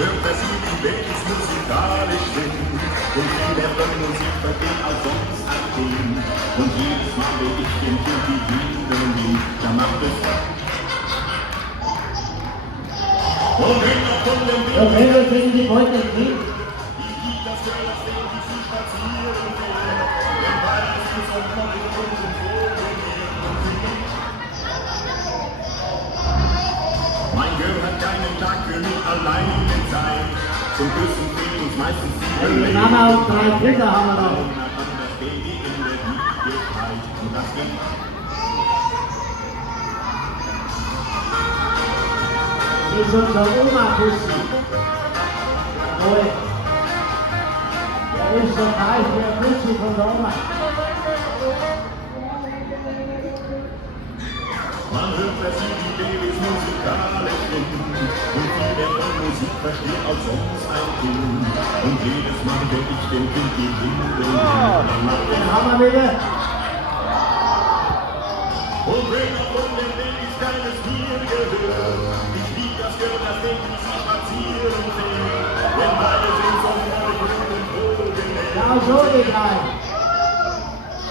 hört, dass sie die Babys musikalisch sind. Und viel mehr von Musik versteht als sonst ein Kind. Und jedes Mal, wenn ich dem Kind die Hände lieb, da macht es und wenn er von dem Weg Okay, wir kriegen die Beute drin. das Girl, das Baby, sie spazieren will. Wenn beides ist und noch in unserem Vogel geht. Mein Girl hat keinen Tag für mich alleine Zeit. Zum Küssen fehlt uns meistens Die Mama und 3 Kinder haben wir noch. Und dann kommt das Baby in der Wiege schreit. Und das geht. Die ist unser Oma-Kussi. Jawohl. Der ist so reich wie ein Kussi von der Oma. Man hört, dass sie die Babys musikalisch sind. Und viel mehr von Musik versteht als sonst ein Kind. Und jedes Mal, wenn ich dem Kind die Hände Den haben wir wieder. und wenn er von den Babys keines Bier gehört. Ich lieb das Girl, das Baby, sie spazieren will. Wenn beide sind so neu und wohlgenährt. Ja, so die drei.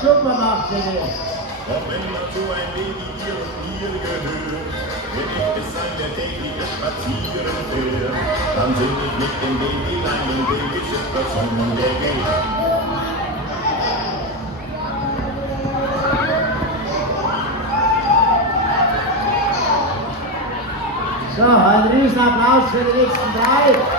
Super macht sie das. Doch wenn dazu ein Baby hier und hier gehört, wenn ich es an der tägliche Spazieren fährt, dann sing ich mit dem Babylein den Babysitter-Song, der geht. So, ein Riesenapplaus für die nächsten 3.